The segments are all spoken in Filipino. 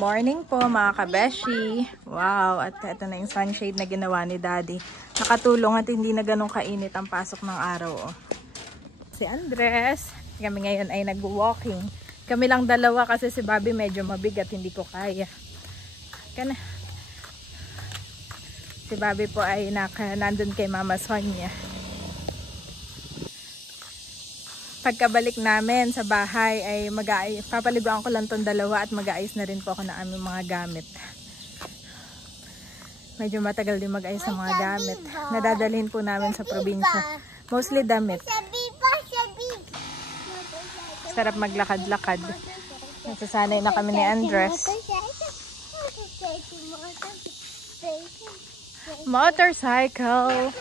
morning po mga kabeshi. Wow, at ito na yung sunshade na ginawa ni Daddy. Nakatulong at hindi na ganun kainit ang pasok ng araw. Oh. Si Andres, kami ngayon ay nag-walking. Kami lang dalawa kasi si Bobby medyo mabigat, hindi ko kaya. Kana. Si Bobby po ay nandun kay Mama Sonia. Pagkabalik namin sa bahay ay papaliguan ko lang tong dalawa at mag-aayos na rin po ako ng aming mga gamit. Medyo matagal din mag-ayos ng mga gamit. Nadadalhin po namin sa probinsya. Mostly damit. Sarap maglakad-lakad. Nasasanay na kami ni Andres. Motorcycle.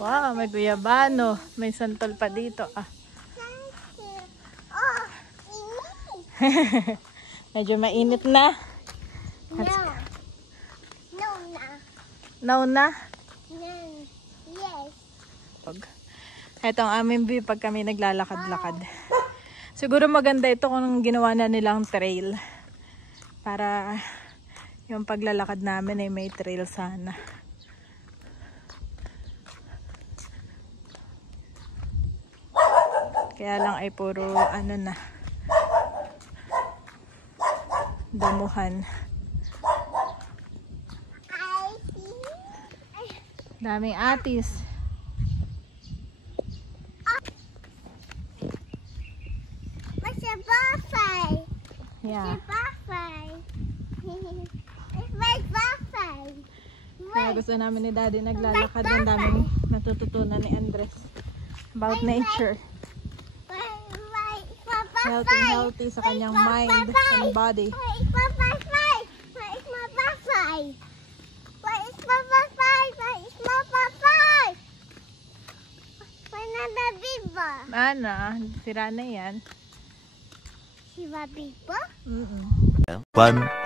Wow, may guyabano. May santol pa dito. Ah. Medyo mainit na. No na? Yes. Ito ang aming view pag kami naglalakad-lakad. Siguro maganda ito kung ginawa na nilang trail. Para yung paglalakad namin ay may trail sana. Kaya lang ay puro ano na. Damuhan. Daming atis. It's a buffet. Yeah. It's a buffet. It's my buffet. Kaya gusto namin ni Daddy naglalakad. Ang daming natututunan ni Andres about nature. Healthy sa kanyang mind and body. Where is my buffet? Where is my buffet? Where is my buffet? Where is my buffet? Where na the biba? Ana, sira na yan. Si biba? 1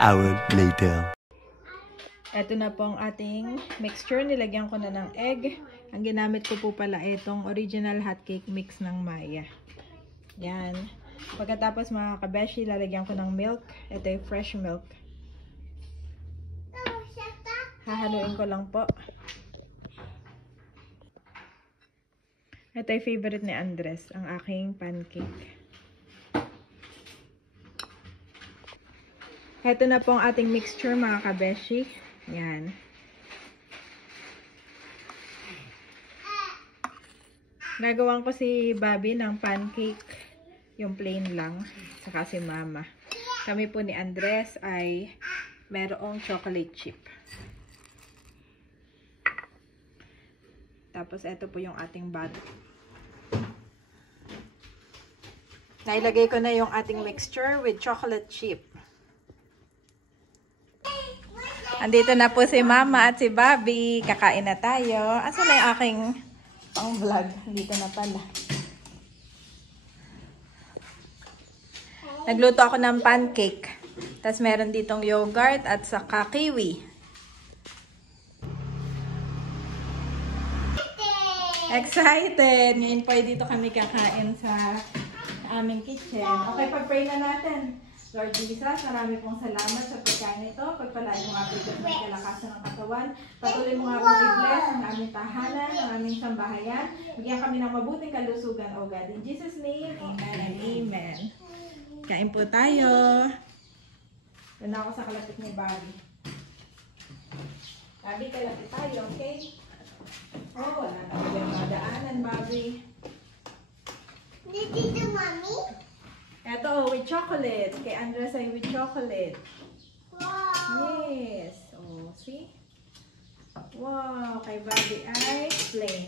hour later. Ito na po ang ating mixture. Nilagyan ko na ng egg. Ang ginamit ko po pala itong original hot cake mix ng Maya. Yan. Pagkatapos mga kabeshi, lalagyan ko ng milk. Ito yung fresh milk. Hahaluin ko lang po. Ito yung favorite ni Andres, ang aking pancake. Ito na po ang ating mixture mga kabeshi. Yan. Gagawan ko si Bobby ng pancake. Yung plain lang. Saka si Mama. Kami po ni Andres ay merong chocolate chip. Tapos ito po yung ating batter. Nailagay ko na yung ating mixture with chocolate chip. Andito na po si Mama at si Bobby. Kakain na tayo. Asan na yung aking pang-vlog? Dito na pala. Nagluto ako ng pancake. Tapos meron ditong yogurt at saka kiwi. Excited! Ngayon po ay dito kami kakain sa aming kitchen. Okay, pag-pray na natin. Lord Jesus, marami pong salamat sa pagkain ito. Pagpalain mo nga po ito ng kalakasan ng katawan. Patuloy mo nga pong i-bless ang aming tahanan, ang aming sambahayan. Bigyan kami ng mabuting kalusugan, O God. In Jesus' name, amen and amen. Kain po tayo. Doon ako sa kalapit ni Bobby. Bobby, kalapit tayo, okay? Oh, wala na yung mga daanan, Bobby. Dito, Mommy? Eto, with chocolate. Kay Andres ay with chocolate. Wow! Yes. Oh, see? Wow, kay Bobby ay plain.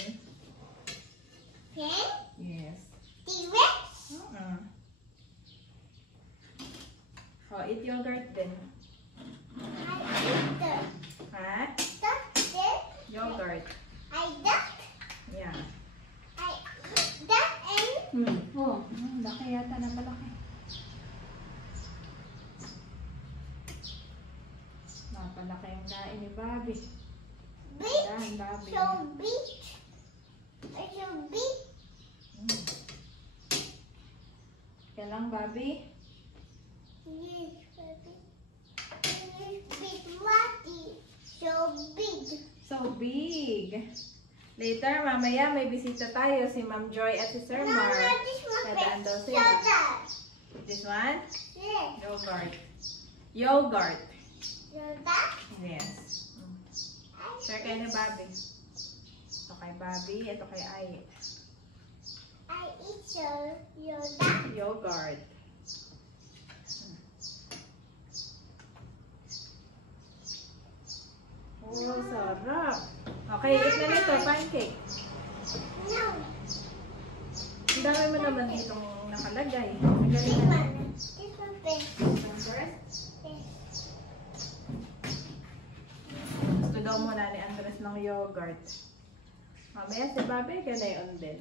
Okay? Yes. T-Rex? Oh, eat yogurt din. Ha? Yogurt. Yeah. Oh, laki yata na malaki. Napalaki yung kain ni Bobby. Dahan, Bobby. So big. So big. Kaya lang, Bobby. Yes, baby. So big. So big. Later, mamaya may bisita tayo, si Ma'am Joy at si Sir Mark. Mama, this one Dadaan daw big. sila. Show that. This one? Yes. Yogurt. Yogurt. Show that. Yes. Share kayo ni Bobby. Ito kay Bobby, ito kay Ai. I eat show that. Yogurt. Oh, sarap. Okay, eat na nito, pancake. No. Ang dami mo naman itong nakalagay. This Magaling na. one. This one big. First, Yes. gusto daw muna ni Andres ng yogurt. Mamaya si Bobby, ganayon din.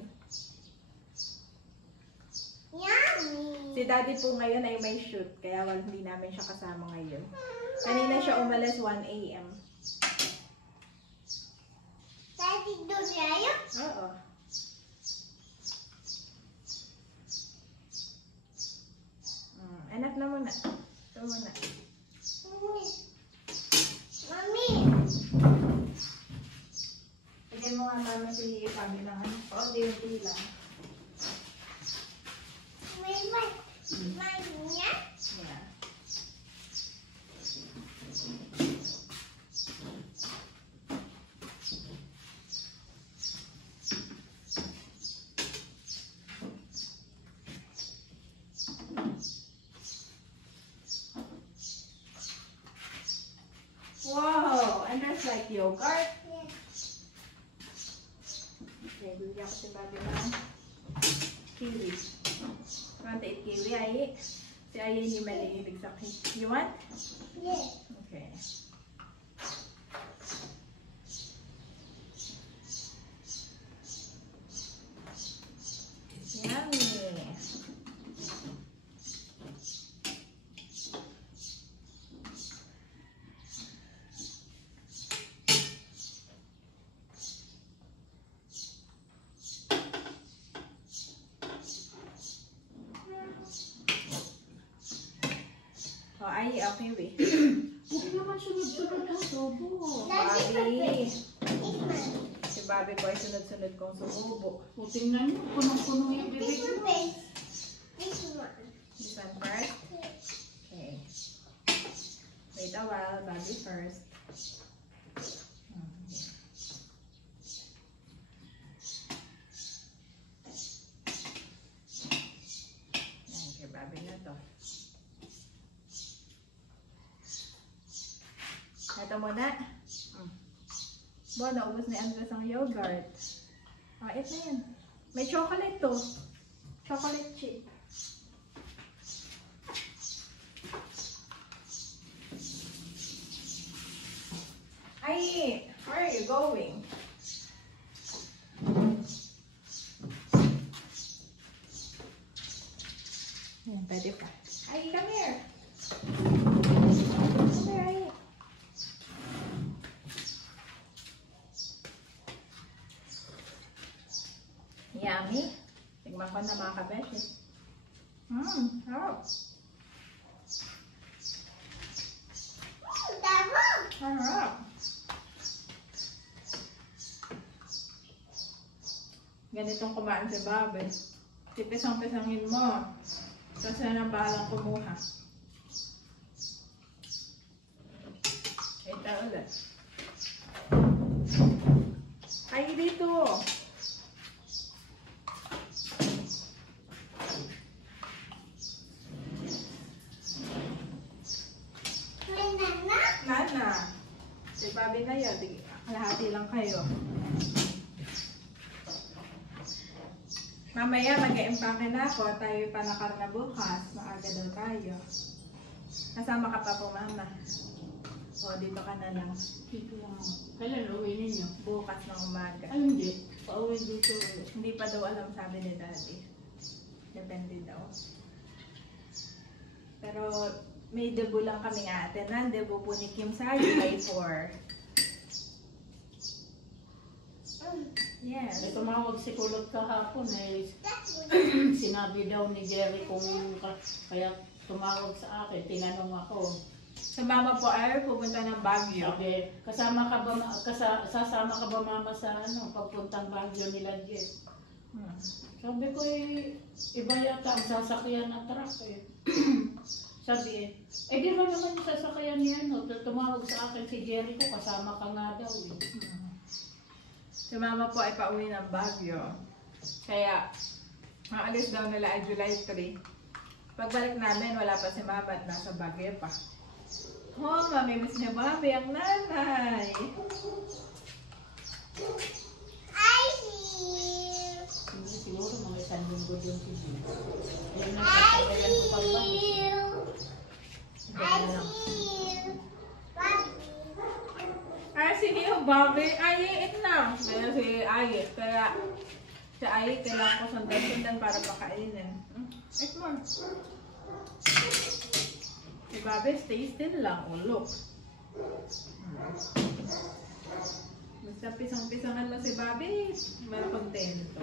Yummy. Si Daddy po ngayon ay may shoot, kaya hindi namin siya kasama ngayon. Kanina siya umalis 1 a.m. Daddy, do tayo? Oo. Anak na muna. Ito muna. Mami. Bigyan mo nga mama si Fabi ng ano. Unti-unti lang. May mic. Mic niya? Yeah. Wow! And that's like yogurt. Yes. Okay, bigyan ko si Bobby ng kiwi. Want to eat kiwi, Ai? Si Ai hindi mahilig sa kiwi. You want? Yes. Okay. Yummy! Oh, Ai, okay, we. Hindi naman sunod-sunod ang sobo. Bobby. This one. Si Bobby ko ay sunod-sunod kong sumubo. O tingnan nyo, punong-puno yung This bibig one mo. big. This one. This one first. Okay. Wait a while. Bobby first. Yan, kay Bobby na to. Ito muna. Bo, naubos ni Andres ang yogurt. Oh, ito na yan. May chocolate to. Chocolate chip. Ay, where are you going? Yan, pwede pa. Ay, come here. Come here, ay. Yummy. Tignan ko na mga kabeshi. Harap. Damo. Harap. Ganitong kumain si Bobby. Tipisang-pisangin mo. Kasi nang bahalang kumuha. Ito ulit. Ay, dito. May nana. Nana. Si Bobby na yun. Kalahati lang kayo. Mamaya mag-e-empake na ako. Tayo pa nakar na bukas. Maaga daw tayo. Kasama ka pa po, mama. O, dito ka na lang. Dito lang. Kailan uwi ninyo? Bukas ng umaga. Ay, hindi. Pauwi dito. Hindi pa daw alam, sabi ni Daddy. Depende daw. Pero may debut lang kami aatenan. Debut po ni Kim sa July 4. Yes. May tumawag si Kulot kahapon eh. Sinabi daw ni Jerry kung kaya tumawag sa akin. Tinanong ako. Sa mama po ay pupunta ng Baguio. Sabi, sasama ka ba mama sa pagpuntang Baguio nila Jet? Sabi ko iba yata ang sasakyan na truck Sabi di ba naman yung sasakyan niya tumawag sa akin si Jericho, kasama ka nga daw Si mama po ay pauwi ng Baguio. Kaya, maalis daw nila ay July 3. Pagbalik namin, wala pa si mama at nasa Baguio pa. Mamimiss niya Bobby ang nanay. I see. Siguro mga isang linggo din si Jericho. I see. I see. Ay, sige yung Bobby. Ay, eat na. Kaya si Ayet. Kaya si Ayet, kailangan ko sundan-sundan para pakainin. Eat mo. Si Bobby, stay still lang. Oh, look. Basta pisang-pisangan lang si Bobby. May kontento.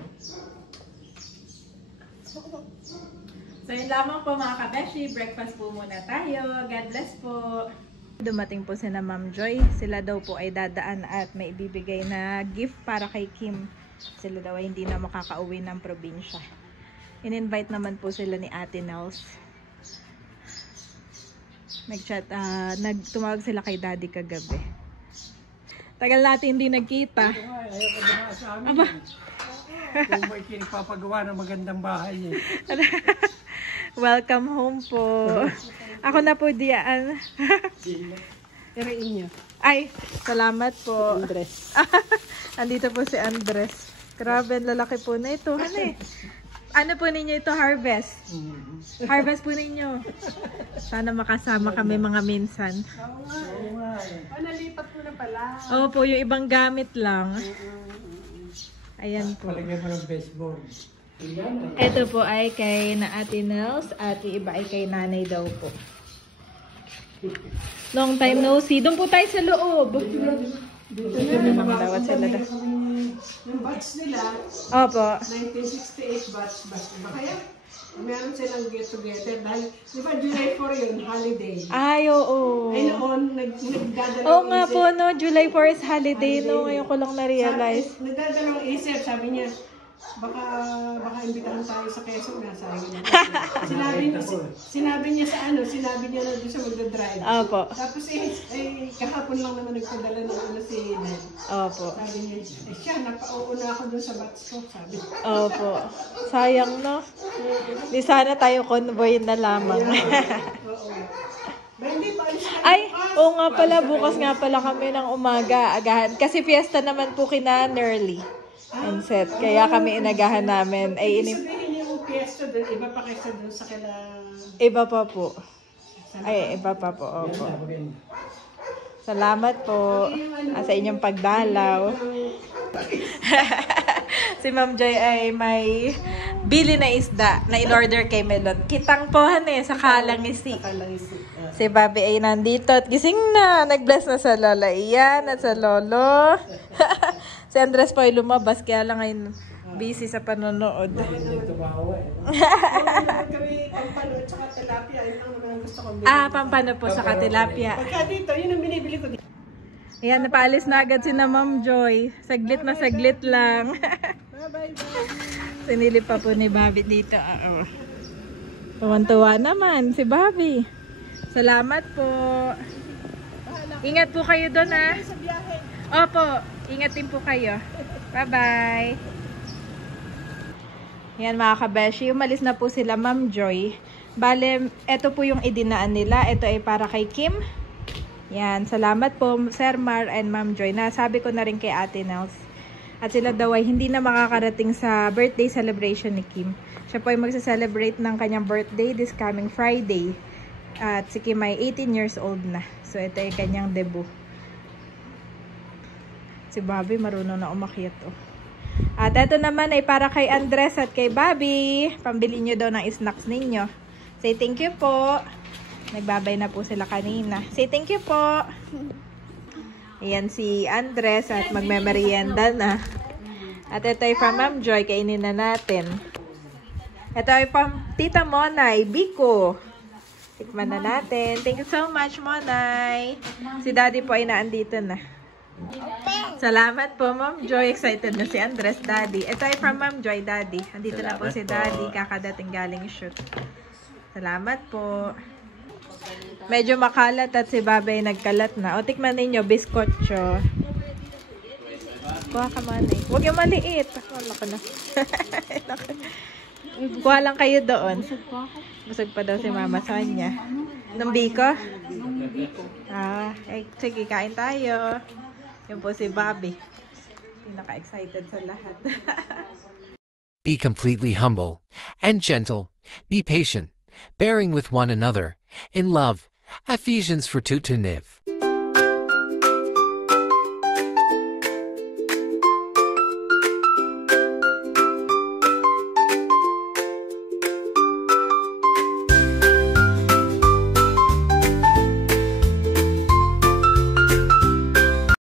So yun lamang po mga kabeshi. Breakfast po muna tayo. God bless po. Dumating po si na Ma'am Joy. Sila daw po ay dadaan at may ibibigay na gift para kay Kim. Sila daw ay hindi na makakauwi ng probinsya. In-invite naman po sila ni Ate Nels. Nag-chat, tumawag sila kay Daddy kagabi. Tagal natin hindi nagkita. Ayaw ko na sa amin. Aba. Kung may kinipapagawa ng magandang bahay eh. Welcome home po. Ako na po diyan. Irain niyo. Ay, salamat po. Andres. Andito po si Andres. Grabe, lalaki po na ito. Ano po ninyo ito? Harvest? Harvest po ninyo. Sana makasama kami mga minsan. Oo nga. Nalipat mo na pala. Opo, yung ibang gamit lang. Ayan po. Palagyan mo ng baseball. Ito po ay kay na Ate Nels at yung iba ay kay nanay daw po. Long time no see. Doon po tayo sa loob. Dawat sila daw. Yung batch nila, Opo. 1968 batch ba kaya? Meron silang get together dahil, di ba July 4 yun, holiday. Ay, oo. Ay noon, nagdadalawang Oo nga isip. po, no. July 4 is holiday, no. Ngayon ko lang na-realize. Nagdadalawang isip, sabi niya, baka imbitahan tayo sa Quezon na, sabi niya. Sinabi niya sa sinabi niya na doon siya magdadrive. Opo. Tapos kahapon lang naman nagpadala ng si Ned. Opo. Sabi niya, siya, napauuna ako doon sa batch ko, sabi. Opo. Sayang, no. Di sana tayo convoy na lamang. Oo. Ba, hindi pa alis kami Ay, bukas. oo nga pala. Bukas nga pala kami ng umaga. Agahan. Kasi fiesta naman po kina Nerly. And set. Kaya kami inagahan namin. Ay, Sabihin niyo yung piyesta doon, iba pa kaysa doon sa Iba pa po. Ay, iba pa po. Opo. Salamat po sa inyong pagdalaw. Si Ma'am Joy ay may bili na isda na in-order kay Melot. Kitang po sa Kalangisi. Si Bobby ay nandito at gising na. Nag-bless na sa Lola Ian at sa Lolo. Si Andres po ay lumabas kaya lang ngayon busy sa panonood. kami pampano at saka tilapia. Yun ang naman gusto kong bilhin. Pampano po sa katilapia. Pagka dito, yun ang binibili ko dito. Ayan, napaalis na agad si na Ma'am Joy. Saglit na saglit lang. Sinilip pa po ni Bobby dito. Tuwan-tuwa naman si Bobby. Salamat po. Ingat po kayo doon ha. Opo, ingat din po kayo. Bye-bye. Yan mga kabeshi, umalis na po sila Ma'am Joy. Bale, ito po yung idinaan nila. Ito ay para kay Kim. Yan, salamat po Sir Mar and Ma'am Joy. Nasabi ko na rin kay Ate Nels. At sila daw ay hindi na makakarating sa birthday celebration ni Kim. Siya po ay magsa-celebrate ng kanyang birthday this coming Friday. At si Kim ay 18 years old na. So ito ay kanyang debut. Si Bobby marunong na umakyat oh. At ito naman ay para kay Andres at kay Bobby. Pambili nyo daw ng snacks ninyo. Say thank you po. Nagbabay na po sila kanina. Say thank you po. Ayan si Andres at magme-merienda na. At ito ay from Ma'am Joy. Kainin na natin. Ito ay from Tita Monay, Biko. Tikman na natin. Thank you so much, Monay. Si Daddy po ay naandito na. Salamat po, Ma'am Joy. Excited na si Andres, Daddy. Ito ay from Ma'am Joy, Daddy. Andito na po si Daddy. Kakadating galing shoot. Salamat po. Medyo makalat at si Babay nagkalat na. O, tikman ninyo, biskotso. Kuha ka, Manay. Huwag yung maliit. Wala ko na. Kuha lang kayo doon. Busog pa daw si Mama Sonia. Nung biko? Sige, kain tayo. Yun po si Bobby. Pinaka-excited sa lahat. Be completely humble and gentle. Be patient, bearing with one another. In love, Ephesians 4:2-9.